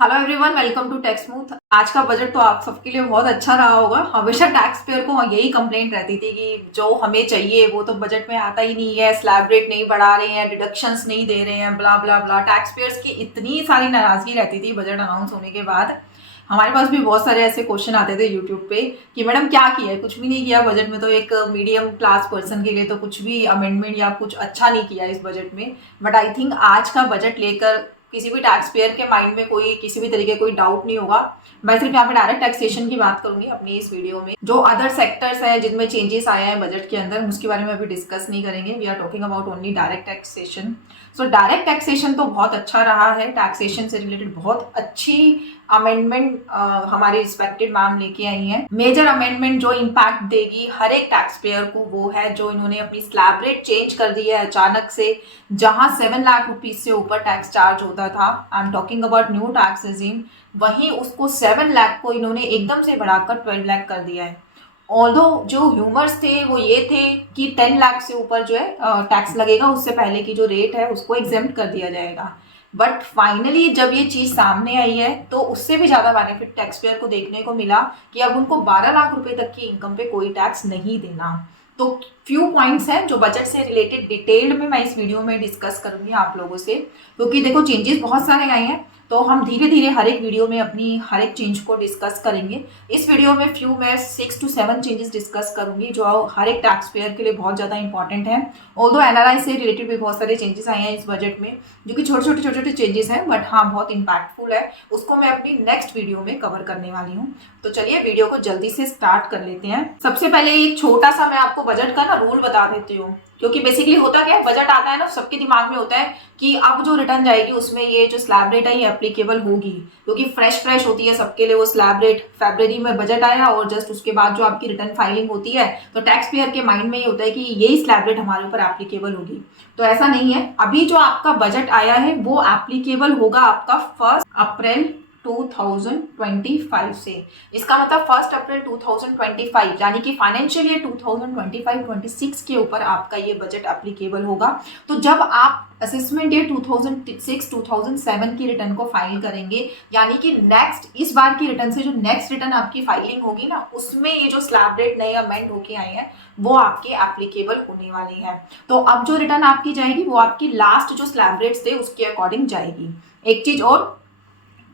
Hello everyone, welcome to tax smooth. आज का budget तो आप सबके लिए बहुत अच्छा रहा होगा। हमेशा टैक्स पेयर को यही कंप्लेंट रहती थी कि जो हमें चाहिए वो तो बजट में आता ही नहीं है, स्लैब रेट नहीं बढ़ा रहे हैं, डिडक्शंस नहीं दे रहे हैं, ब्ला ब्ला ब्ला। टैक्स पेयर्स की इतनी सारी नाराजगी रहती थी बजट अनाउंस होने के बाद। हमारे पास भी बहुत सारे ऐसे क्वेश्चन आते थे यूट्यूब पे कि मैडम क्या किया है, कुछ भी नहीं किया बजट में, तो एक मीडियम क्लास पर्सन के लिए तो कुछ भी अमेंडमेंट या कुछ अच्छा नहीं किया इस बजट में। बट आई थिंक आज का बजट लेकर किसी भी टैक्स पेयर के माइंड में कोई किसी भी तरीके कोई डाउट नहीं होगा। मैं सिर्फ यहाँ पे डायरेक्ट टैक्सेशन की बात करूंगी अपनी इस वीडियो में। जो अदर सेक्टर्स है जिनमें चेंजेस आए हैं बजट के अंदर, उसके बारे में अभी डिस्कस नहीं करेंगे। We are talking about only direct taxation. So direct taxation तो बहुत अच्छा रहा है। टैक्सेशन से रिलेटेड बहुत अच्छी अमेंडमेंट हमारी रिस्पेक्टेड मैम लेके आई हैं। मेजर अमेंडमेंट जो इम्पैक्ट देगी हर एक टैक्स पेयर को वो है जो इन्होंने अपनी स्लैब रेट चेंज कर दी है अचानक से। जहां 7 लाख रुपीज से ऊपर टैक्स चार्ज होता था, I am talking about new tax regime, वहीं उसको 7 लाख को इन्होंने एकदम से बढ़ाकर 12 लाख कर दिया है। ऑल्दो जो ह्यूमर्स थे वो ये थे कि 10 लाख से ऊपर जो है टैक्स लगेगा, उससे पहले की जो रेट है उसको एग्जेम्प्ट कर दिया जाएगा। बट फाइनली जब ये चीज सामने आई है तो उससे भी ज्यादा बेनिफिट टैक्स पेयर को देखने को मिला कि अब उनको 12 लाख रुपए तक की इनकम पे कोई टैक्स नहीं देना। तो फ्यू पॉइंट्स हैं जो बजट से रिलेटेड डिटेल्ड में मैं इस वीडियो में डिस्कस करूंगी आप लोगों से, क्योंकि देखो चेंजेस बहुत सारे आए हैं। तो हम धीरे धीरे हर एक वीडियो में अपनी हर एक चेंज को डिस्कस करेंगे। इस वीडियो में फ्यू मैं 6 to 7 चेंजेस डिस्कस करूंगी जो हर एक टैक्स पेयर के लिए बहुत ज़्यादा इंपॉर्टेंट है। ऑल्दो एनआरआई से रिलेटेड भी बहुत सारे चेंजेस आए हैं इस बजट में, जो कि छोटे छोटे चेंजेस हैं बट हाँ बहुत इंपैक्टफुल है। उसको मैं अपनी नेक्स्ट वीडियो में कवर करने वाली हूँ। तो चलिए वीडियो को जल्दी से स्टार्ट कर लेते हैं। सबसे पहले एक छोटा सा मैं आपको बजट का ना रूल बता देती हूँ, क्योंकि बेसिकली होता क्या है, बजट आता है ना सबके दिमाग में होता है कि अब जो रिटर्न जाएगी उसमें ये जो स्लैब रेट है ये एप्लीकेबल होगी, क्योंकि फ्रेश होती है सबके लिए वो स्लैब रेट। फरवरी में बजट आया और जस्ट उसके बाद जो आपकी रिटर्न फाइलिंग होती है तो टैक्स पेयर के माइंड में ये होता है कि यही स्लैब रेट हमारे ऊपर एप्लीकेबल होगी। तो ऐसा नहीं है, अभी जो आपका बजट आया है वो एप्लीकेबल होगा आपका 1 अप्रैल 2025 से। इसका मतलब 1 अप्रैल 2025 यानी कि फाइनेंशियल ईयर 2025-26 के ऊपर आपका ये बजट एप्लीकेबल होगा। तो जब आप असेसमेंट ईयर 2006-2007 की रिटर्न को फाइल करेंगे, यानी कि नेक्स्ट इस बार की रिटर्न से जो नेक्स्ट रिटर्न आपकी फाइलिंग होगी ना, उसमें ये जो स्लैब रेट नए अमेंड होके आए हैं वो आपके एप्लीकेबल होने वाली है। तो अब जो रिटर्न आपकी जाएगी वो आपकी लास्ट जो स्लैब रेट्स थे उसके अकॉर्डिंग जाएगी। एक चीज और,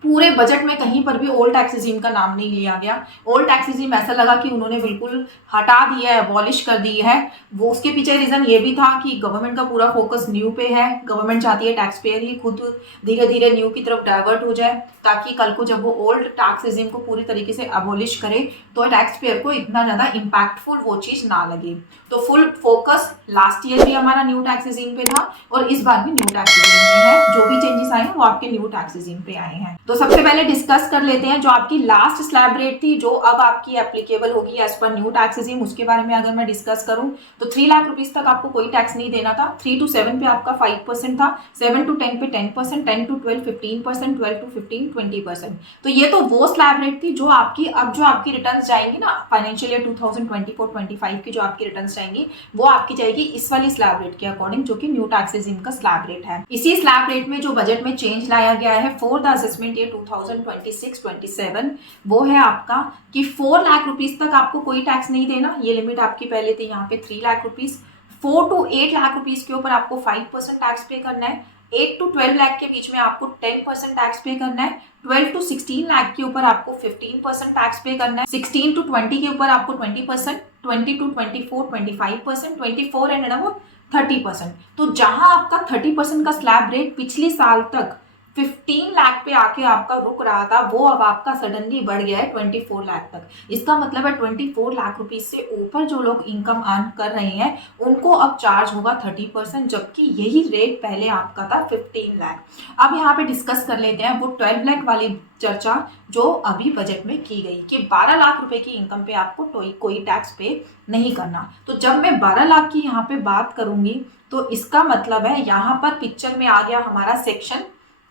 पूरे बजट में कहीं पर भी ओल्ड टैक्स रिजीम का नाम नहीं लिया गया। ओल्ड टैक्स रिजीम ऐसा लगा कि उन्होंने बिल्कुल हटा दिया है, अबॉलिश कर दी है। वो उसके पीछे रीजन ये भी था कि गवर्नमेंट का पूरा फोकस न्यू पे है। गवर्नमेंट चाहती है टैक्स पेयर ही खुद धीरे धीरे न्यू की तरफ डाइवर्ट हो जाए, ताकि कल को जब वो ओल्ड टैक्स रिजीम को पूरी तरीके से अबॉलिश करे तो टैक्स पेयर को इतना ज्यादा इम्पैक्टफुल वो चीज ना लगे। तो फुल फोकस लास्ट ईयर भी हमारा न्यू टैक्स रिजीम पे था और इस बार भी न्यू टैक्स रिजीम पे है। जो भी चेंजेस आए हैं वो आपके न्यू टैक्स रिजीम पे आए हैं। तो सबसे पहले डिस्कस कर लेते हैं जो आपकी लास्ट स्लैब रेट थी जो अब आपकी एप्लीकेबल होगी as per new tax regime. उसके बारे में अगर मैं डिस्कस करूं तो 3 लाख रुपीज तक आपको कोई टैक्स नहीं देना था। 3 to 7 पे आपका 5% था, 7 to 10 पे 10%, 10 to 12 15%, 12 to 15 20%। तो ये तो वो स्लैब रेट थी जो आपकी अब जो आपकी रिटर्न जाएंगी ना फाइनेंशियल ईयर 2024-25 की जो आपकी रिटर्न जाएंगी वो आपकी जाएगी इस वाली स्लैब रेट के अकॉर्डिंग, जो कि न्यू टैक्स रिजीम का स्लैब रेट है। इसी स्लैब रेट में जो बजट में चेंज लाया गया है फॉर द असेसमेंट ईयर 2026-27 वो है आपका कि 4 लाख रुपीज तक आपको कोई टैक्स नहीं देना। ये लिमिट आपकी पहले थी यहाँ पे 3 lakh rupees. 4 to 8 lakh rupees के ऊपर आपको 5% टैक्स पे करना है। 8 to 12 लाख के बीच में आपको 10% टैक्स पे करना है। 12 to 16 लाख के ऊपर आपको 15% टैक्स पे करना है। 16 to 20 के ऊपर आपको 20%, 20 to 24 25%, 24 एंड अबव 30%। तो जहां आपका 30% का स्लैब रेट पिछले साल तक 15 लाख पे आके आपका रुक रहा था, वो अब आपका सडनली बढ़ गया है 24 लाख तक। इसका मतलब है 24 लाख रुपीज से ऊपर जो लोग इनकम अर्न कर रहे हैं उनको अब चार्ज होगा 30%, जबकि यही रेट पहले आपका था 15 लाख। अब यहाँ पे डिस्कस कर लेते हैं वो 12 लाख वाली चर्चा जो अभी बजट में की गई कि 12 लाख रुपए की इनकम पे आपको कोई टैक्स पे नहीं करना। तो जब मैं 12 लाख की यहाँ पे बात करूंगी तो इसका मतलब है यहाँ पर पिक्चर में आ गया हमारा सेक्शन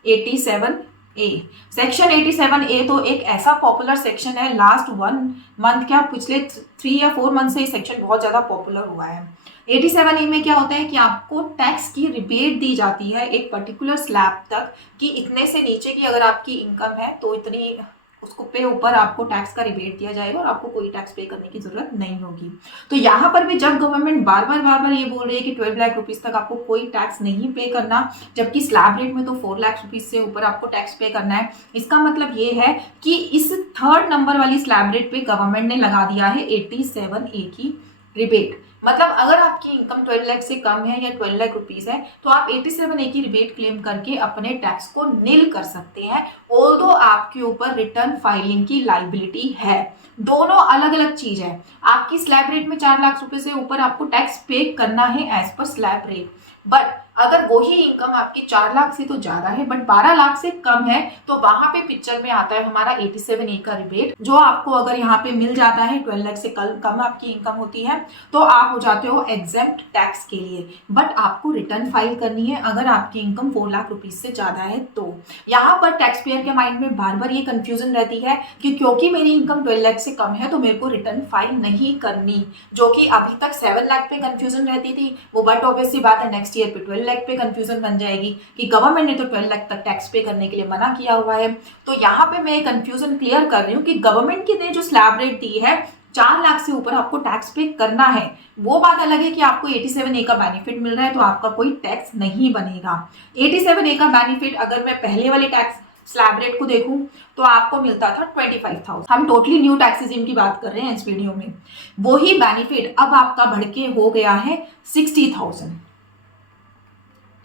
87A। सेक्शन 87A तो एक ऐसा पॉपुलर सेक्शन है, लास्ट 1 मंथ क्या पिछले 3 या 4 मंथ से ये सेक्शन बहुत ज्यादा पॉपुलर हुआ है। 87A में क्या होता है कि आपको टैक्स की रिबेट दी जाती है एक पर्टिकुलर स्लैब तक, कि इतने से नीचे की अगर आपकी इनकम है तो इतनी उसको पे ऊपर आपको टैक्स का रिबेट दिया जाएगा और आपको कोई टैक्स पे करने की जरूरत नहीं होगी। तो यहाँ पर भी जब गवर्नमेंट बार बार ये बोल रही है कि 12 लाख रुपीज तक आपको कोई टैक्स नहीं पे करना, जबकि स्लैब रेट में तो 4 लाख रुपीज से ऊपर आपको टैक्स पे करना है, इसका मतलब ये है कि इस थर्ड नंबर वाली स्लैब रेट पे गवर्नमेंट ने लगा दिया है 87A की रिबेट। मतलब अगर आपकी इनकम 12 लाख से कम है या 12 लाख रुपीस है तो आप 87A की रिबेट क्लेम करके अपने टैक्स को नील कर सकते हैं, ऑल्दो आपके ऊपर रिटर्न फाइलिंग की लाइबिलिटी है। दोनों अलग अलग चीज है। आपकी स्लैब रेट में 4 लाख रुपए से ऊपर आपको टैक्स पे करना है as per slab rate, but अगर वही इनकम आपकी 4 लाख से तो ज्यादा है बट 12 लाख से कम है तो वहां पे पिक्चर में आता है हमारा 87A का रिबेट, जो आपको अगर यहाँ पे मिल जाता है 12 लाख से कम आपकी इनकम होती है तो आप हो जाते हो एग्जेम्प्ट टैक्स के लिए। बट आपको रिटर्न फाइल करनी है अगर आपकी इनकम 4 लाख रुपीज से ज्यादा है तो। यहाँ पर टैक्स पेयर के माइंड में बार बार ये कंफ्यूजन रहती है कि क्योंकि मेरी इनकम 12 लाख से कम है तो मेरे को रिटर्न फाइल नहीं करनी, जो कि अभी तक 7 लाख पे कंफ्यूजन रहती थी वो, बट ऑब्वियसली बात है नेक्स्ट ईयर पे 12 लाख पे कंफ्यूजन बन जाएगी कि गवर्नमेंट ने तो 12 लाख तक टैक्स पे करने के लिए मना किया हुआ है। तो यहाँ पे मैं कंफ्यूजन क्लियर कर रही हूँ कि गवर्नमेंट की ने जो स्लैब रेट दी है 4 लाख से ऊपर आपको टैक्स पे करना है, वो बात अलग है कि आपको 87A का बेनिफिट मिल रहा है तो आपका कोई टैक्स नहीं बनेगा। 87A का बेनिफिट अगर मैं पहले वाले टैक्स स्लैब रेट को देखूं तो आपको मिलता था 25,000। हम टोटली न्यू टैक्स रिजीम की बात कर रहे हैं इस वीडियो में। वही बेनिफिट अब आपका बढ़ के हो गया है 60,000।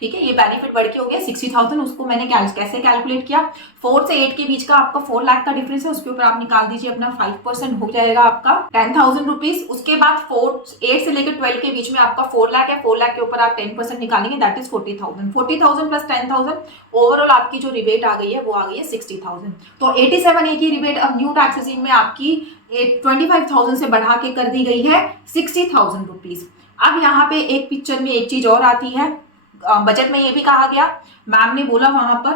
ठीक है, ये बेनिफिट बढ़ के हो गया 60,000। उसको मैंने कैसे कैलकुलेट किया, 4 से 8 के बीच का आपका 4 लाख का डिफरेंस है, उसके ऊपर आप निकाल दीजिए अपना 5% हो जाएगा आपका 10,000 रुपीज। उसके बाद 8 से लेकर 12 के बीच में आपका 4 लाख है, 4 लाख के ऊपर आप 10% निकालेंगे, दैट इज 40,000। 40,000 प्लस 10,000 ओवरऑल आपकी जो रिबेट आ गई है वो आ गई है 60,000। तो 87A की रिबेट अब न्यू टैक्स रिजीम में आपकी 25,000 से बढ़ा के कर दी गई है 60,000 रुपीज। अब यहाँ पे एक पिक्चर में एक चीज और आती है, बजट में ये भी कहा गया, मैम ने बोला वहां पर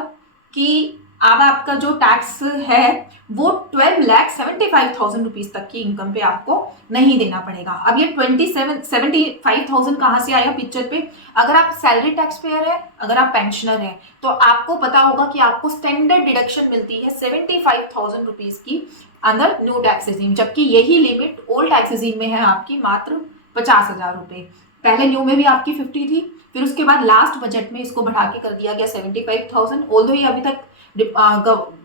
कि अब आपका जो टैक्स है वो 12,75,000 रुपीज तक की इनकम पे आपको नहीं देना पड़ेगा। अब ये 75,000 कहाँ से आया पिक्चर पे, अगर आप सैलरी टैक्स पेयर है, अगर आप पेंशनर है तो आपको पता होगा कि आपको स्टैंडर्ड डिडक्शन मिलती है 75,000 रुपीज की अंदर न्यू टैक्स रिजीम, जबकि यही लिमिट ओल्ड टैक्स रिजीम में है आपकी मात्र 50,000 रुपए। पहले न्यू में भी आपकी 50 थी, फिर उसके बाद लास्ट बजट में इसको बढ़ा के कर दिया गया 75,000। ऑल्दो ये अभी तक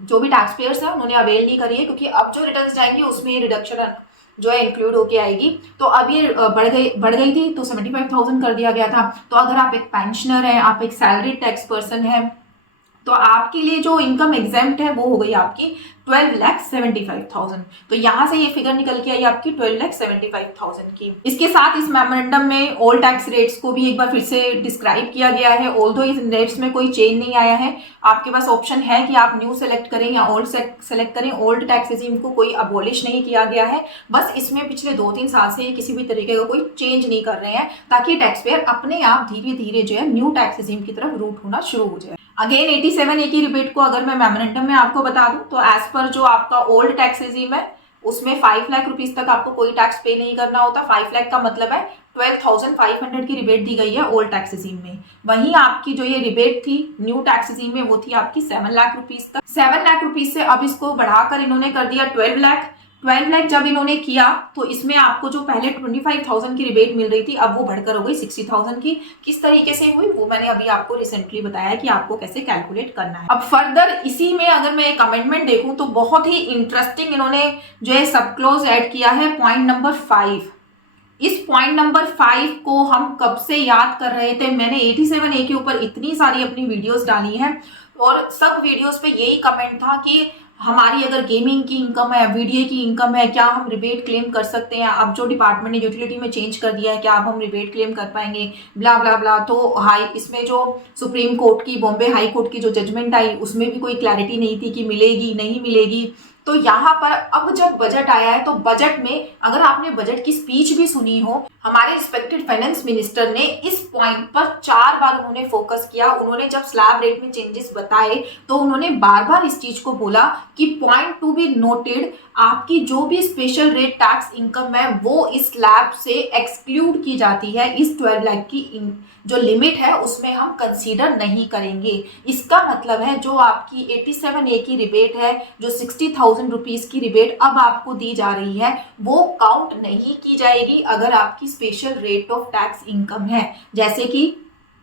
जो भी टैक्स पेयर्स हैं उन्होंने अवेल नहीं करी है, क्योंकि अब जो रिटर्न्स जाएंगे उसमें ये रिडक्शन जो है इंक्लूड होके आएगी। तो अब ये बढ़ गई थी तो 75,000 कर दिया गया था। तो अगर आप एक पेंशनर है, आप एक सैलरी टैक्स पर्सन है, तो आपके लिए जो इनकम एग्जेम्प्ट है वो हो गई आपकी 12,75,000। तो यहां से ये फिगर निकल के आई आपकी 12,75,000 की। इसके साथ इस मेमोरेंडम में ओल्ड टैक्स रेट्स को भी एक बार फिर से डिस्क्राइब किया गया है, ऑल्दो इस रेट्स में कोई चेंज नहीं आया है। आपके पास ऑप्शन है कि आप न्यू सेलेक्ट करें या ओल्ड सेलेक्ट करें। ओल्ड टैक्स रिजीम को कोई अबॉलिश नहीं किया गया है, बस इसमें पिछले 2-3 साल से किसी भी तरीके का कोई चेंज नहीं कर रहे हैं, ताकि टैक्स पेयर अपने आप धीरे धीरे जो है न्यू टैक्स रिजीम की तरफ रूट होना शुरू हो जाए। अगेन 87A की रिबेट को अगर मैं मेमोरेंडम में आपको बता दूं तो एज पर जो आपका ओल्ड टैक्स रिजीम है उसमें 5 लाख रुपीज तक आपको कोई टैक्स पे नहीं करना होता। 5 लाख का मतलब है 12,500 की रिबेट दी गई है ओल्ड टैक्स रिजीम में। वहीं आपकी जो ये रिबेट थी न्यू टैक्स रिजीम में वो थी आपकी 7 लाख रुपीज तक। 7 लाख रुपीज से अब इसको बढ़ाकर इन्होंने कर दिया 12 लाख। 12 लाख जब इन्होंने किया तो इसमें आपको जो पहले 25,000 की रिबेट मिल रही थी अब वो बढ़कर हो गई 60,000 की। किस तरीके से हुई वो मैंने अभी आपको रिसेंटली बताया कि आपको कैसे कैलकुलेट करना है। अब फर्दर इसी में अगर मैं एक अमेंडमेंट देखूं तो बहुत ही इंटरेस्टिंग इन्होंने जो है सब क्लोज ऐड किया है, पॉइंट नंबर 5। इस पॉइंट नंबर 5 को हम कब से याद कर रहे थे, मैंने 87A के ऊपर इतनी सारी अपनी वीडियोस डाली हैं और सब वीडियोस पे यही कमेंट था कि हमारी अगर गेमिंग की इनकम है, वीडियो की इनकम है, क्या हम रिबेट क्लेम कर सकते हैं। अब जो डिपार्टमेंट ने यूटिलिटी में चेंज कर दिया है क्या अब हम रिबेट क्लेम कर पाएंगे, ब्ला ब्ला ब्ला। तो इसमें जो सुप्रीम कोर्ट की, बॉम्बे हाई कोर्ट की जो जजमेंट आई उसमें भी कोई क्लैरिटी नहीं थी कि मिलेगी नहीं मिलेगी। तो यहाँ पर अब जब बजट आया है तो बजट में अगर आपने बजट की स्पीच भी सुनी हो, हमारे रिस्पेक्टेड फाइनेंस मिनिस्टर ने इस पॉइंट पर 4 बार उन्होंने फोकस किया। उन्होंने जब स्लैब रेट में चेंजेस बताए तो उन्होंने बार बार इस चीज को बोला कि पॉइंट टू बी नोटेड, आपकी जो भी स्पेशल रेट टैक्स इनकम है वो इस स्लैब से एक्सक्लूड की जाती है। इस 12 लाख की जो लिमिट है उसमें हम कंसीडर नहीं करेंगे। इसका मतलब है जो आपकी 87A की रिबेट है, जो 60,000 रुपीज की रिबेट अब आपको दी जा रही है, वो काउंट नहीं की जाएगी अगर आपकी special rate of tax income है। जैसे कि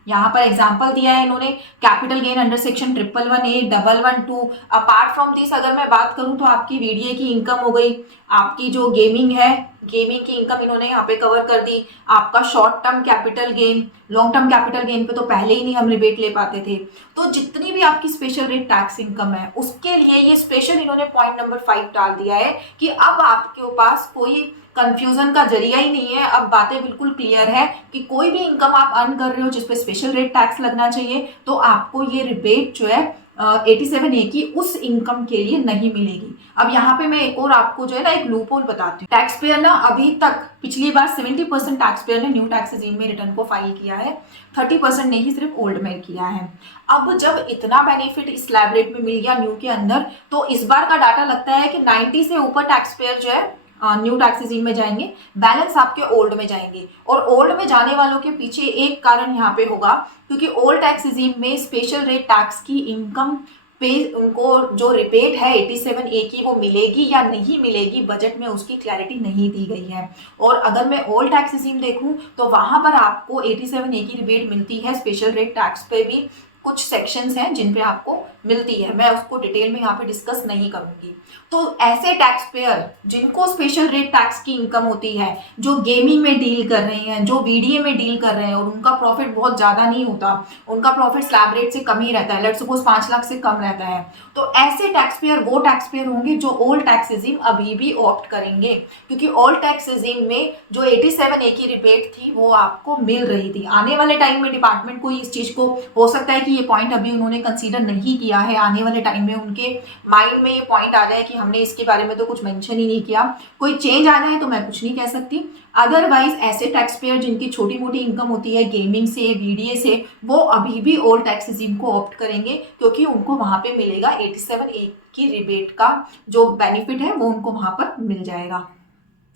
यहाँ पर एग्जाम्पल दिया है इन्होंने, capital gain under section 111A 112। Apart from this अगर मैं बात करूँ तो आपकी वीडीए की इनकम हो गई, आपकी जो गेमिंग है, गेमिंग की इनकम इन्होंने यहाँ पे कवर कर दी, आपका short term capital gain, long term capital gain पे तो पहले ही नहीं हम रिबेट ले पाते थे। तो जितनी भी आपकी स्पेशल रेट टैक्स इनकम है उसके लिए ये स्पेशल इन्होंने पॉइंट नंबर 5 डाल दिया है कि अब आपके पास कोई कंफ्यूजन का जरिया ही नहीं है। अब बातें बिल्कुल क्लियर है कि कोई भी इनकम आप अर्न कर रहे हो जिसपे स्पेशल रेट टैक्स लगना चाहिए तो आपको ये रिबेट जो है 87A की उस इनकम के लिए नहीं मिलेगी। अब यहाँ पे मैं एक और आपको जो है ना एक लूप होल बताती हूँ। टैक्स पेयर ना अभी तक पिछली बार 70% टैक्स पेयर ने न्यू टैक्स रेजिम में रिटर्न को फाइल किया है, 30% ने ही सिर्फ ओल्ड में किया है। अब जब इतना बेनिफिट इस स्लैब रेट में मिल गया न्यू के अंदर, तो इस बार का डाटा लगता है कि 90 से ऊपर टैक्स पेयर जो है न्यू टैक्स रेजिम में जाएंगे, बैलेंस आपके ओल्ड में जाएंगे। और ओल्ड में जाने वालों के पीछे एक कारण यहाँ पे होगा क्योंकि ओल्ड टैक्स रेजिम में स्पेशल रेट टैक्स की इनकम पे उनको जो रिबेट है 87A की वो मिलेगी या नहीं मिलेगी, बजट में उसकी क्लैरिटी नहीं दी गई है। और अगर मैं ओल्ड टैक्स रेजिम देखूं तो वहां पर आपको 87A की रिबेट मिलती है, स्पेशल रेट टैक्स पे भी कुछ सेक्शंस हैं जिन पे आपको मिलती है, मैं उसको डिटेल में यहाँ पे डिस्कस नहीं करूंगी। तो ऐसे टैक्स पेयर जिनको स्पेशल रेट टैक्स की इनकम होती है, जो गेमिंग में डील कर रहे हैं, जो वीडीए में डील कर रहे हैं और उनका प्रॉफिट बहुत ज्यादा नहीं होता, उनका प्रॉफिट स्लैब रेट से कम ही रहता है, लेट्स सपोज 5 लाख से कम रहता है, तो ऐसे टैक्स पेयर वो टैक्स पेयर होंगे जो ओल्ड टैक्स रेजिम अभी भी ऑप्ट करेंगे। क्योंकि ओल्ड टैक्स रेजिम में जो 87A की रिबेट थी वो आपको मिल रही थी। आने वाले टाइम में डिपार्टमेंट को इस चीज को हो सकता है कि ये पॉइंट अभी उन्होंने कंसीडर नहीं किया है, आने वाले टाइम में उनके माइंड में ये पॉइंट आ जाए कि हमने इसके बारे में तो कुछ मेंशन ही नहीं किया, कोई चेंज आ जाए तो मैं कुछ नहीं कह सकती। अदरवाइज ऐसे टैक्स पेयर जिनकी छोटी मोटी इनकम होती है गेमिंग से, वीडीए से, वो अभी भी ओल्ड टैक्स रेजिम को ऑप्ट करेंगे क्योंकि उनको वहां पे मिलेगा 87A की रिबेट का जो बेनिफिट है वो उनको वहां पर मिल जाएगा।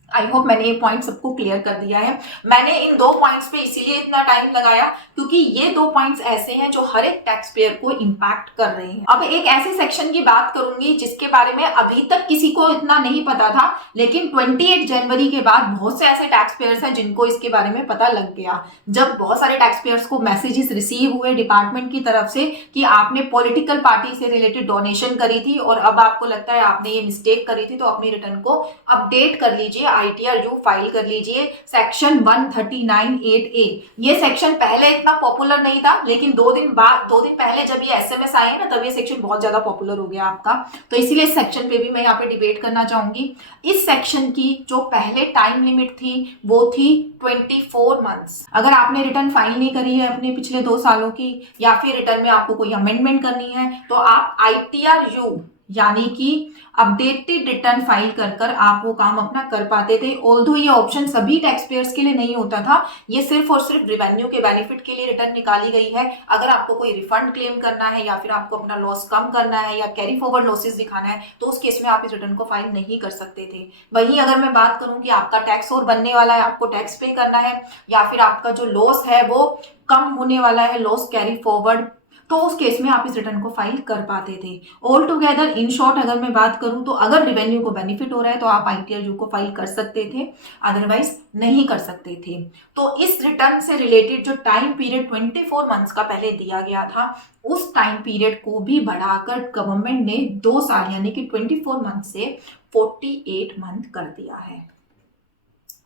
आई होप मैंने ये पॉइंट सबको क्लियर कर दिया है। मैंने इन 2 पॉइंट्स पे इसीलिए इतना टाइम लगाया क्योंकि ये 2 पॉइंट्स ऐसे हैं जो हर एक टैक्स पेयर को इम्पैक्ट कर रहे हैं। अब एक ऐसे सेक्शन की बात करूंगी जिसके बारे में अभी तक किसी को इतना नहीं पता था, लेकिन 28 जनवरी के बाद बहुत से ऐसे टैक्स पेयर्स हैं जिनको इसके बारे में पता लग गया। जब बहुत सारे टैक्स पेयर्स को मैसेजेस रिसीव हुए डिपार्टमेंट की तरफ से कि आपने पॉलिटिकल पार्टी से रिलेटेड डोनेशन करी थी और अब आपको लगता है आपने ये मिस्टेक करी थी, तो अपनी रिटर्न को अपडेट कर लीजिए, ITR जो फाइल कर लीजिए सेक्शन 139(8)A। ये सेक्शन पहले इतना पॉपुलर नहीं था, लेकिन 2 दिन पहले जब ये SMS आए ना तब ये सेक्शन बहुत ज्यादा पॉपुलर हो गया आपका। तो इसीलिए इस सेक्शन पे भी मैं यहाँ पे डिबेट करना चाहूंगी। इस सेक्शन की जो पहले टाइम लिमिट थी वो थी 24 मंथ्स। अगर आपने रिटर्न फाइल नहीं करी है अपने पिछले 2 सालों की, या फिर रिटर्न में आपको कोई अमेंडमेंट करनी है, तो आप ITR यानी कि अपडेटेड रिटर्न फाइल कर आप वो काम अपना कर पाते थे। ऑल्दो ये ऑप्शन सभी टैक्स पेयर्स के लिए नहीं होता था, ये सिर्फ और सिर्फ रेवेन्यू के बेनिफिट के लिए रिटर्न निकाली गई है। अगर आपको कोई रिफंड क्लेम करना है या फिर आपको अपना लॉस कम करना है या कैरी फॉरवर्ड लॉसेस दिखाना है तो उस केस में आप इस रिटर्न को फाइल नहीं कर सकते थे। वहीं अगर मैं बात करूं कि आपका टैक्स और बनने वाला है, आपको टैक्स पे करना है, या फिर आपका जो लॉस है वो कम होने वाला है, लॉस कैरी फॉरवर्ड, तो उस केस में आप इस रिटर्न को फाइल कर पाते थे। ऑल टुगेदर इन शॉर्ट अगर मैं बात करूं तो अगर रेवेन्यू को बेनिफिट हो रहा है तो आप ITR को फाइल कर सकते थे, अदरवाइज नहीं कर सकते थे। तो इस रिटर्न से रिलेटेड जो टाइम पीरियड 24 मंथ्स का पहले दिया गया था, उस टाइम पीरियड को भी बढ़ाकर गवर्नमेंट ने 2 साल यानी कि 24 मंथ से 48 मंथ कर दिया है।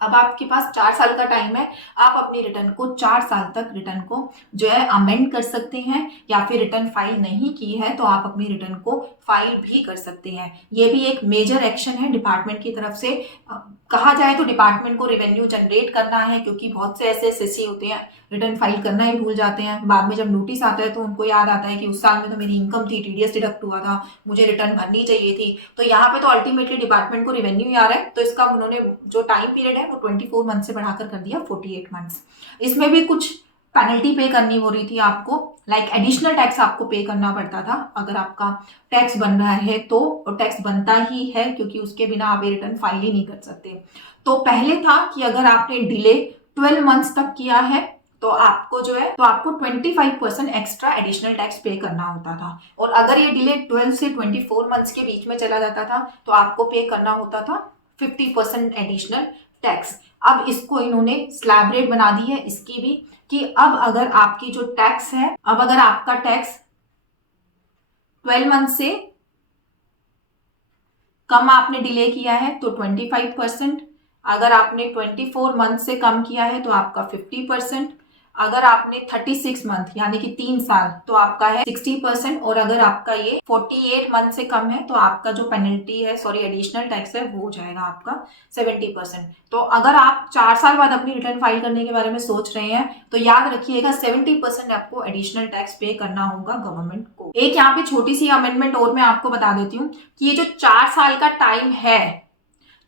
अब आपके पास 4 साल का टाइम है, आप अपनी रिटर्न को 4 साल तक रिटर्न को जो है अमेंड कर सकते हैं, या फिर रिटर्न फाइल नहीं की है तो आप अपनी रिटर्न को फाइल भी कर सकते हैं। ये भी एक मेजर एक्शन है डिपार्टमेंट की तरफ से कहा जाए तो डिपार्टमेंट को रेवेन्यू जनरेट करना है, क्योंकि बहुत से ऐसे एसएससी होते हैं रिटर्न फाइल करना ही भूल जाते हैं। बाद में जब नोटिस आता है तो उनको याद आता है कि उस साल में तो मेरी इनकम थी, टीडीएस डिडक्ट हुआ था, मुझे रिटर्न भरनी चाहिए थी। तो यहाँ पे तो अल्टीमेटली डिपार्टमेंट को रेवेन्यू ही आ रहा है, तो इसका उन्होंने जो टाइम पीरियड है वो 24 मंथ से बढ़ाकर कर दिया 48 मंथ्स। इसमें भी कुछ पेनल्टी पे करनी हो रही थी आपको, लाइक एडिशनल टैक्स आपको पे करना पड़ता था अगर आपका टैक्स बन रहा है तो, और टैक्स बनता ही है क्योंकि उसके बिना आप ये रिटर्न फाइल ही नहीं कर सकते। तो पहले था कि अगर आपने डिले 12 मंथ्स तक किया है तो आपको जो है तो आपको 25% एक्स्ट्रा एडिशनल टैक्स पे करना होता था, और अगर ये डिले 12 से 24 मंथ्स के बीच में चला जाता था तो आपको पे करना होता था 50% एडिशनल टैक्स। अब इसको इन्होंने स्लैब रेट बना दी है इसकी भी, कि अब अगर आपकी जो टैक्स है, अब अगर आपका टैक्स 12 मंथ से कम आपने डिले किया है तो 25%, अगर आपने 24 मंथ से कम किया है तो आपका 50%, अगर आपने 36 मंथ यानी कि 3 साल तो आपका है 60%, और अगर आपका ये 48 मंथ से कम है तो आपका जो पेनल्टी है, सॉरी एडिशनल टैक्स है, वो हो जाएगा आपका 70%। तो अगर आप 4 साल बाद अपनी रिटर्न फाइल करने के बारे में सोच रहे हैं तो याद रखिएगा 70% आपको एडिशनल टैक्स पे करना होगा गवर्नमेंट को। एक यहाँ पे छोटी सी अमेंडमेंट और मैं आपको बता देती हूँ कि ये जो 4 साल का टाइम है,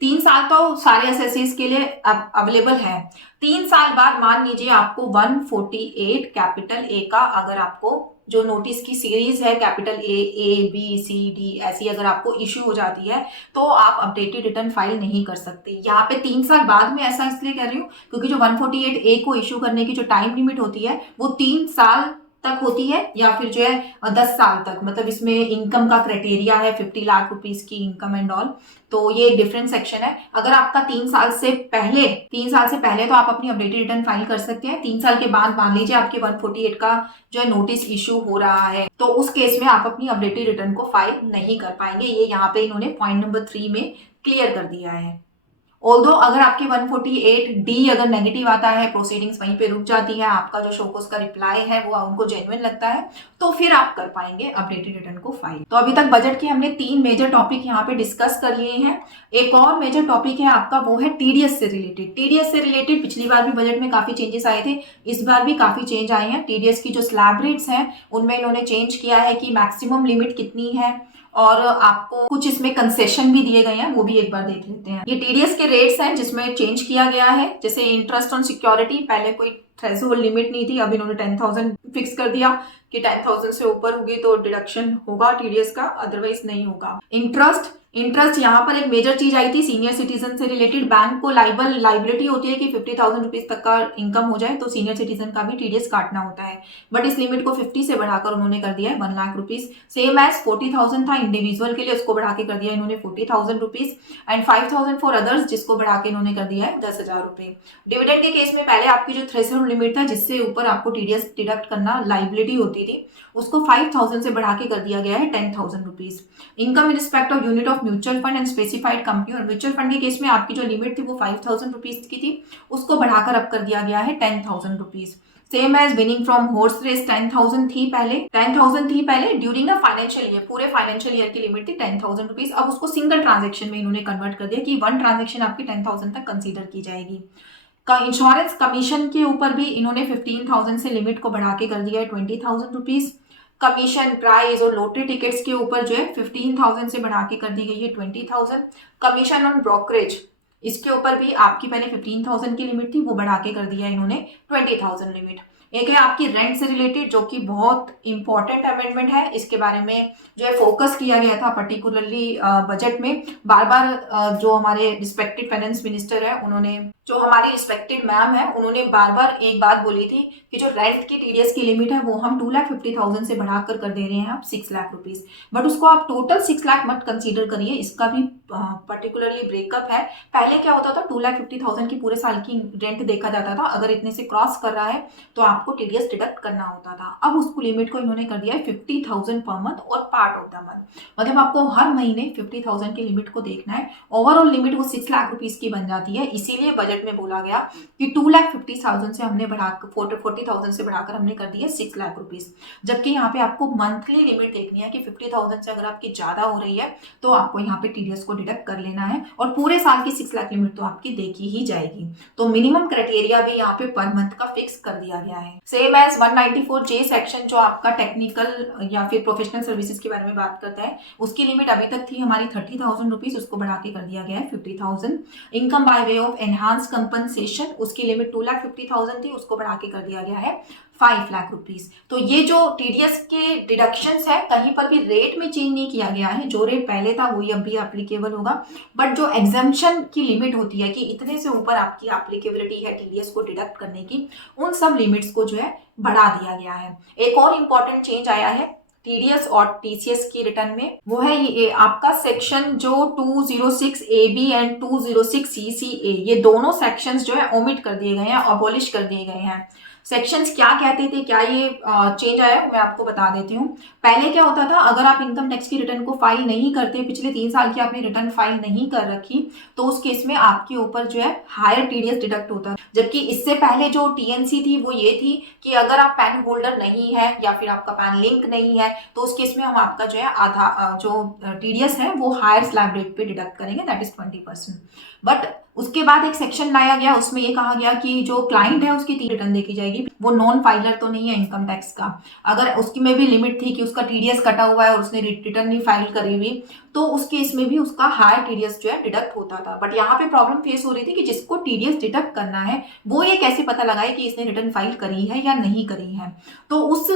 3 साल तो सारे एसएससीज के लिए अवेलेबल है, 3 साल बाद मान लीजिए आपको 148 कैपिटल ए का अगर आपको जो नोटिस की सीरीज है capital A B C D ऐसी अगर आपको इश्यू हो जाती है तो आप अपडेटेड रिटर्न फाइल नहीं कर सकते। यहाँ पे 3 साल बाद में ऐसा इसलिए कह रही हूँ क्योंकि जो 148 ए को इश्यू करने की जो टाइम लिमिट होती है वो 3 साल तक होती है, या फिर जो है 10 साल तक, मतलब इसमें इनकम का क्राइटेरिया है 50 लाख रुपीस की इनकम एंड ऑल। तो ये एक डिफरेंट सेक्शन है। अगर आपका 3 साल से पहले तो आप अपनी अपडेटेड रिटर्न फाइल कर सकते हैं। 3 साल के बाद मान लीजिए आपके 148 का जो है नोटिस इश्यू हो रहा है तो उस केस में आप अपनी अपडेटेड रिटर्न को फाइल नहीं कर पाएंगे। ये यहाँ पे इन्होंने पॉइंट नंबर 3 में क्लियर कर दिया है। ऑल्दो अगर आपके 148D अगर नेगेटिव आता है, प्रोसीडिंग्स वहीं पे रुक जाती है, आपका जो शोकॉज का रिप्लाई है वो उनको जेन्युइन लगता है, तो फिर आप कर पाएंगे अपडेटेड रिटर्न को फाइल। तो अभी तक बजट के हमने 3 मेजर टॉपिक यहाँ पे डिस्कस कर लिए हैं। एक और मेजर टॉपिक है आपका, वो है टीडीएस से रिलेटेड। टीडीएस से रिलेटेड पिछली बार भी बजट में काफी चेंजेस आए थे, इस बार भी काफी चेंज आए हैं। टीडीएस की जो स्लैब रेट्स हैं उनमें इन्होंने चेंज किया है कि मैक्सिमम लिमिट कितनी है, और आपको कुछ इसमें कंसेशन भी दिए गए हैं, वो भी एक बार देख लेते हैं। ये टीडीएस के रेट्स हैं जिसमें चेंज किया गया है। जैसे इंटरेस्ट ऑन सिक्योरिटी, पहले कोई थ्रेशोल्ड लिमिट नहीं थी, अब इन्होंने 10,000 फिक्स कर दिया कि 10,000 से ऊपर होगी तो डिडक्शन होगा टीडीएस का, अदरवाइज नहीं होगा। इंटरेस्ट यहाँ पर एक मेजर चीज आई थी सीनियर सिटीजन से रिलेटेड। बैंक को लाइबिलिटी होती है कि 50,000 रुपीज तक का इनकम हो जाए तो सीनियर सिटीजन का भी टीडीएस काटना होता है, बट इस लिमिट को 50 से बढ़ाकर उन्होंने कर दिया है 1 लाख रुपीज। सेम एज 40,000 था इंडिविजुअल के लिए, उसको बढ़ा के कर दिया इन्होंने 40,000 रुपीज, एंड 5,000 फॉर अदर्स जिसको बढ़ा के इन्होंने कर दिया है 10,000 रुपए। डिविडेंड के केस में पहले आपकी जो थ्रेशोल्ड लिमिट था जिससे ऊपर आपको टीडीएस डिडक्ट करना लाइबिलिटी होती थी, उसको 5,000 से बढ़ा के कर दिया गया है 10,000 rupees. Income in respect of unit of mutual fund and specified company, और म्यूचुअल फंड के केस में आपकी जो लिमिट थी वो 5,000 रुपीज की थी, उसको बढ़ाकर अब कर दिया गया है 10,000 rupees. Same as winning from horse race 10,000 थी पहले ड्यूरिंग द फाइनेंशियल ईयर, पूरे फाइनेंशियल ईयर की लिमिट थी 10,000 रुपीज। अब उसको सिंगल ट्रांजेक्शन में इन्होंने कन्वर्ट कर दिया कि 1 ट्रांजेक्शन आपकी 10,000 तक कंसीडर की जाएगी। का इंश्योरेंस कमीशन के ऊपर भी इन्होंने 15,000 से लिमिट को बढ़ा के कर दिया है 20,000 रुपीज। कमीशन, प्राइज और लॉटरी टिकट्स के ऊपर जो है 15,000 से बढ़ा के कर दी गई है 20,000। कमीशन ऑन ब्रोकरेज, इसके ऊपर भी आपकी पहले 15,000 की लिमिट थी, वो बढ़ा के कर दिया इन्होंने 20,000 लिमिट। एक है आपकी रेंट से रिलेटेड जो कि बहुत इंपॉर्टेंट अमेंडमेंट है, इसके बारे में जो है फोकस किया गया था पर्टिकुलरली बजट में। बार बार जो हमारे रिस्पेक्टेड फाइनेंस मिनिस्टर है उन्होंने, जो हमारी रिस्पेक्टेड मैम है, उन्होंने बार बार एक बात बोली थी कि जो रेंट की टीडीएस की लिमिट है वो हम 2,50,000 से बढ़ाकर कर दे रहे हैं आप 6 लाख रुपीज, बट उसको आप टोटल 6 लाख मत कंसीडर करिए, इसका भी पर्टिकुलरली ब्रेकअप है। पहले क्या होता था 2,50,000 की पूरे साल की रेंट देखा जाता था, अगर इतने से क्रॉस कर रहा है तो आपको टीडीएस डिडक्ट करना होता था। अब उसको लिमिट को इन्होंने कर दिया है 50,000 पर मंथ और पार्ट ऑफ द मंथ, मतलब आपको हर महीने 50,000 की लिमिट को देखना है। ओवरऑल लिमिट वो 6 लाख रुपीज की बन जाती है। इसीलिए बजट में बोला गया कि 2,50,000 से हमने बढ़ाकर 40,000 से बढ़ाकर हमने कर दिया 6 लाख रुपीज। जबकि यहाँ पे आपको मंथली लिमिट देखनी है कि 50,000 से अगर आपकी ज्यादा हो रही है तो आपको यहाँ पे टीडीएस को डिडक्ट कर लेना है, और पूरे साल की 6 लाख लिमिट तो आपकी देखी ही जाएगी। तो मिनिमम क्राइटेरिया भी यहाँ पे पर मंथ का फिक्स कर दिया गया है। सेम एज 194J सेक्शन जो आपका टेक्निकल या फिर प्रोफेशनल सर्विसेज के बारे में बात करता है, उसकी लिमिट अभी तक थी हमारी 30,000 रुपीज, उसको बढ़ा के कर दिया गया है 50,000। Income by way of enhance compensation, उसकी लिमिट 2,50,000 थी, उसको बढ़ा के कर दिया गया है 5 लाख रुपीज। तो ये जो टीडीएस के डिडक्शंस है कहीं पर भी रेट में चेंज नहीं किया गया है, जो रेट पहले था वही अब भी एप्लीकेबल होगा। बट जो एग्जाम्पशन की लिमिट होती है कि इतने से ऊपर आपकी एप्लीकेबिलिटी है टीडीएस को डिडक्ट करने की, उन सब लिमिट्स को जो है बढ़ा दिया गया है। एक और इम्पॉर्टेंट चेंज आया है टीडीएस और टीसीएस की रिटर्न में, वो है ये आपका सेक्शन जो 206AB एंड 206CCA, ये दोनों सेक्शंस जो है ओमिट कर दिए गए हैं, अबॉलिश कर दिए गए हैं। सेक्शंस क्या कहते थे, क्या ये चेंज आया है, मैं आपको बता देती हूँ। पहले क्या होता था, अगर आप इनकम टैक्स की रिटर्न को फाइल नहीं करते, पिछले 3 साल की आपने रिटर्न फाइल नहीं कर रखी, तो उस केस में आपके ऊपर जो है हायर टीडीएस डिडक्ट होता है। जबकि इससे पहले जो टीएनसी थी वो ये थी कि अगर आप पैन होल्डर नहीं है या फिर आपका पैन लिंक नहीं है, तो उस केस में हम आपका जो है आधा जो टीडीएस है वो हायर स्लैब रेट पे डिडक्ट करेंगे, दैट इज 20%। बट उसके बाद एक सेक्शन लाया गया, उसमें ये कहा गया कि जो क्लाइंट है उसकी 3 रिटर्न देखी जाएगी, वो नॉन फाइलर तो नहीं है इनकम टैक्स का। अगर उसकी में भी लिमिट थी कि उसका टीडीएस कटा हुआ है और उसने रिटर्न नहीं फाइल करी हुई, तो उस केस में भी उसका हायर टीडीएस जो है डिडक्ट होता था। बट यहाँ पे प्रॉब्लम फेस हो रही थी कि जिसको टीडीएस डिडक्ट करना है वो ये कैसे पता लगाए कि इसने रिटर्न फाइल करी है या नहीं करी है। तो उस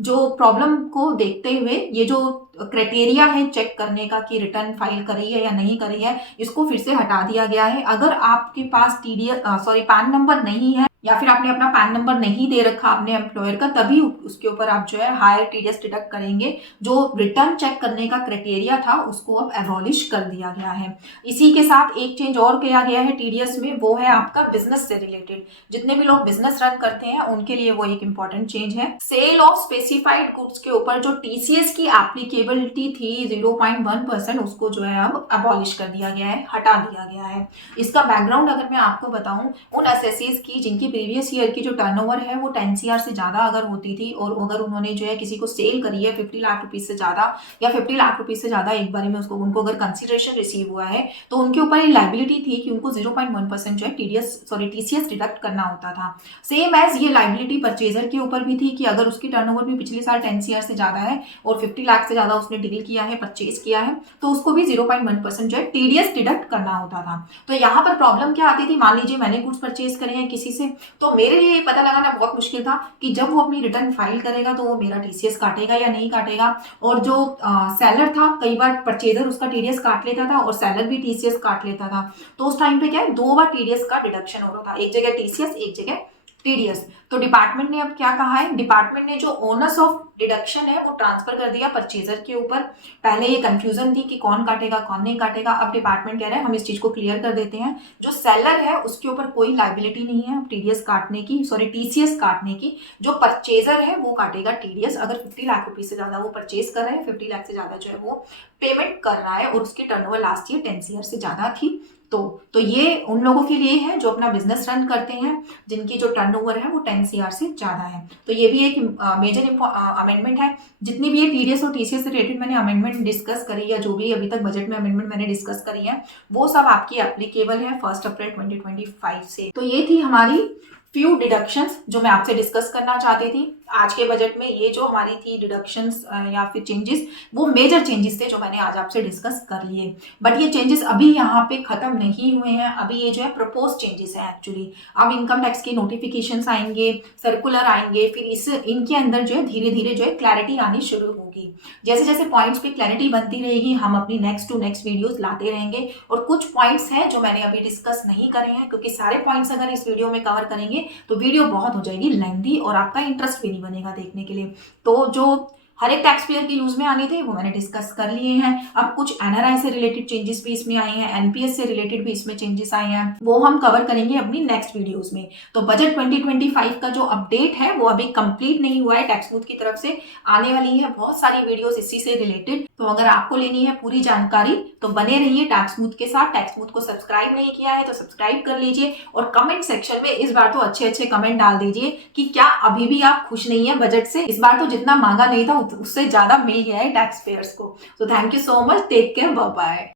जो प्रॉब्लम को देखते हुए ये जो क्राइटेरिया है चेक करने का कि रिटर्न फाइल करी है या नहीं करी है, इसको फिर से हटा दिया गया है। अगर आपके पास पैन नंबर नहीं है या फिर आपने अपना पैन नंबर नहीं दे रखा अपने एम्प्लॉयर का, तभी उसके ऊपर आप जो है हायर टीडीएस डिडक्ट करेंगे। जो रिटर्न चेक करने का क्राइटेरिया था उसको अब एबॉलिश कर दिया गया है। इसी के साथ एक चेंज और किया गया है टीडीएस में, वो है आपका बिजनेस से रिलेटेड। जितने भी लोग बिजनेस रन करते हैं उनके लिए वो एक इंपॉर्टेंट चेंज है। सेल ऑफ स्पेसिफाइड गुड्स के ऊपर जो टीसीएस की एप्लीकेबिलिटी थी 0.1%, उसको जो है अब एबॉलिश कर दिया गया है, हटा दिया गया है। इसका बैकग्राउंड अगर मैं आपको बताऊं, उन एसएससीज की जिनकी प्रीवियस ईयर की जो टर्नओवर है वो 10 CR से ज्यादा अगर होती थी, और अगर उन्होंने जो है किसी को सेल करी है 50 लाख रुपीज से ज्यादा या 50 लाख रुपीज से ज्यादा एक बार में उनको अगर कंसिडरेशन रिसीव हुआ है, तो उनके ऊपर ये लाइबिलिटी थी कि उनको 0.1% जो है टीसीएस डिडक्ट करना होता था। सेम एज ये लाइबिलिटी परचेजर के ऊपर भी थी कि अगर उसकी टर्नओवर भी पिछले साल 10 CR से ज्यादा है और 50 लाख से ज्यादा उसने डील किया है, परचेज किया है, तो उसको भी 0.1% जो है टीडीएस डिडक्ट करना होता था। तो यहाँ पर प्रॉब्लम क्या आती थी, मान लीजिए मैंने गुड्स परचेज करे हैं किसी से, तो मेरे लिए पता लगाना बहुत मुश्किल था कि जब वो अपनी रिटर्न फाइल करेगा तो वो मेरा टीसीएस काटेगा या नहीं काटेगा। और जो सेलर था, कई बार परचेजर उसका टीडीएस काट लेता था और सेलर भी टीसीएस काट लेता था। तो उस टाइम पे क्या है, 2 बार टीडीएस का डिडक्शन हो रहा था, एक जगह टीसीएस एक जगह टीडीएस। तो डिपार्टमेंट ने अब क्या कहा है, डिपार्टमेंट ने जो ओनर्स ऑफ डिडक्शन है वो ट्रांसफर कर दिया परचेजर के ऊपर। पहले ये कंफ्यूजन थी कि कौन काटेगा कौन नहीं काटेगा, अब डिपार्टमेंट कह रहे हैं हम इस चीज को क्लियर कर देते हैं। जो सेलर है उसके ऊपर कोई लाइबिलिटी नहीं है टीडीएस काटने की, टीसीएस काटने की। जो परचेजर है वो काटेगा टीडीएस अगर 50 लाख रुपीज से ज्यादा वो परचेज कर रहे हैं, 50 लाख से ज्यादा जो है वो पेमेंट कर रहा है और उसकी टर्नओवर लास्ट ईयर 10 CR से ज्यादा थी। तो ये उन लोगों के लिए है जो अपना बिजनेस रन करते हैं, जिनकी जो टर्नओवर है वो 10 CR से ज्यादा है। तो ये भी एक मेजर अमेंडमेंट है। जितनी भी ये टीडीएस और टीसीएस से रिलेटेड मैंने अमेंडमेंट डिस्कस करी या जो भी अभी तक बजट में अमेंडमेंट मैंने डिस्कस करी है, वो सब आपकी एप्लीकेबल है 1 अप्रैल 2025 से। तो ये थी हमारी फ्यू डिडक्शंस जो मैं आपसे डिस्कस करना चाहती थी। आज के बजट में ये जो हमारी थी डिडक्शंस या फिर चेंजेस, वो मेजर चेंजेस थे जो मैंने आज आपसे डिस्कस कर लिए। बट ये चेंजेस अभी यहाँ पे खत्म नहीं हुए हैं, अभी ये जो है प्रपोज चेंजेस है एक्चुअली। अब इनकम टैक्स के नोटिफिकेशंस आएंगे, सर्कुलर आएंगे, फिर इनके अंदर जो है धीरे धीरे जो है क्लैरिटी आनी शुरू होगी। जैसे जैसे पॉइंट्स पे क्लैरिटी बनती रहेगी, हम अपनी नेक्स्ट टू नेक्स्ट वीडियोस लाते रहेंगे। और कुछ पॉइंट्स हैं जो मैंने अभी डिस्कस नहीं करे हैं, क्योंकि सारे पॉइंट्स अगर इस वीडियो में कवर करेंगे तो वीडियो बहुत हो जाएगी लेंथी और आपका इंटरेस्ट भी नहीं बनेगा देखने के लिए। तो जो हर एक टैक्स पेयर के यूज में आने थे वो मैंने डिस्कस कर लिए हैं। अब कुछ एनआरआई से रिलेटेड चेंजेस भी इसमें आए हैं, एनपीएस से रिलेटेड भी इसमें चेंजेस आए हैं, वो हम कवर करेंगे अपनी नेक्स्ट वीडियोस में। तो बजट 2025 का जो अपडेट है वो अभी कंप्लीट नहीं हुआ है, टैक्समूथ की तरफ से आने वाली है बहुत सारी वीडियोस इसी से रिलेटेड। तो अगर आपको लेनी है पूरी जानकारी तो बने रहिए टैक्समूथ के साथ। टैक्समूथ को सब्सक्राइब नहीं किया है तो सब्सक्राइब कर लीजिए, और कमेंट सेक्शन में इस बार तो अच्छे अच्छे कमेंट डाल दीजिए कि क्या अभी भी आप खुश नहीं है बजट से। इस बार तो जितना मांगा नहीं था उससे ज्यादा मिल गया है टैक्स पेयर्स को। तो thank you so much, take care, bye bye.